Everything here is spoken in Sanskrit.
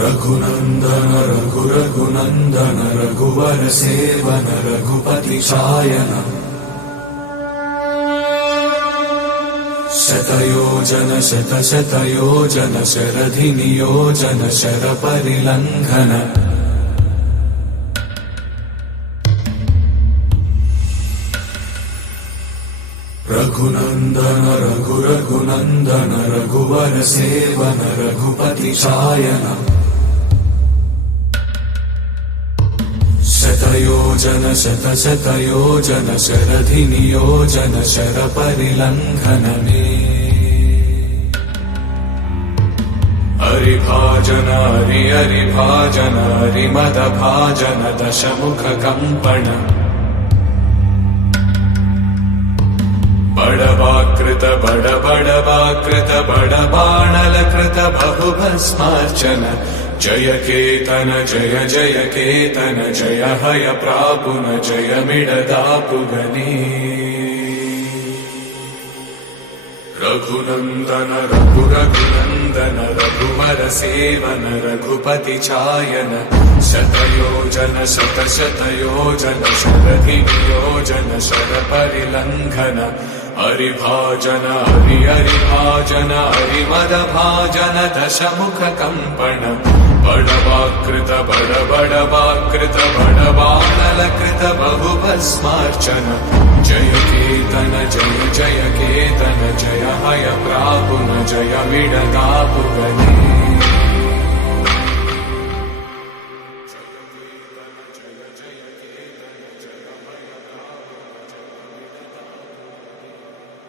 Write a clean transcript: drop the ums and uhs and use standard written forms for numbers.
रघुनन्दन रघुनन्दन रघुवर सेवन रघुपति चायन शतयोजन शतशतयोजन शरधि नियोजन शरपरिलङ्घन रघुनन्दन रघुनन्दन रघुवर सेवन रघुपति चायन शतयोजन शतशतयोजन शरधि नियोजन शरपरिलङ्घनने हरिभाजन हरिभाजन हरिमदभाजन दशमुख कम्पण बड़वाकृत बड़वाकृत बड़बाणलकृत बहुभस्मार्चन जय केतन जय जय केतन जय हय प्रापुन जय मिडदापुगने रघुनन्दन रघुनन्दन रघुवर सेवन रघुपति चायन शतयोजन शतशतयोजन शरधि नियोजन शरपरिलङ्घन हरिभाजन हरिभाजन हरिमदभाजन दशमुख कम्पण बड़वाकृत बड़वाकृत बड़बाणलकृत बहुभस्मार्चन जय केतन जय जय केतन जय हय प्रापुन जय मिडदापुगने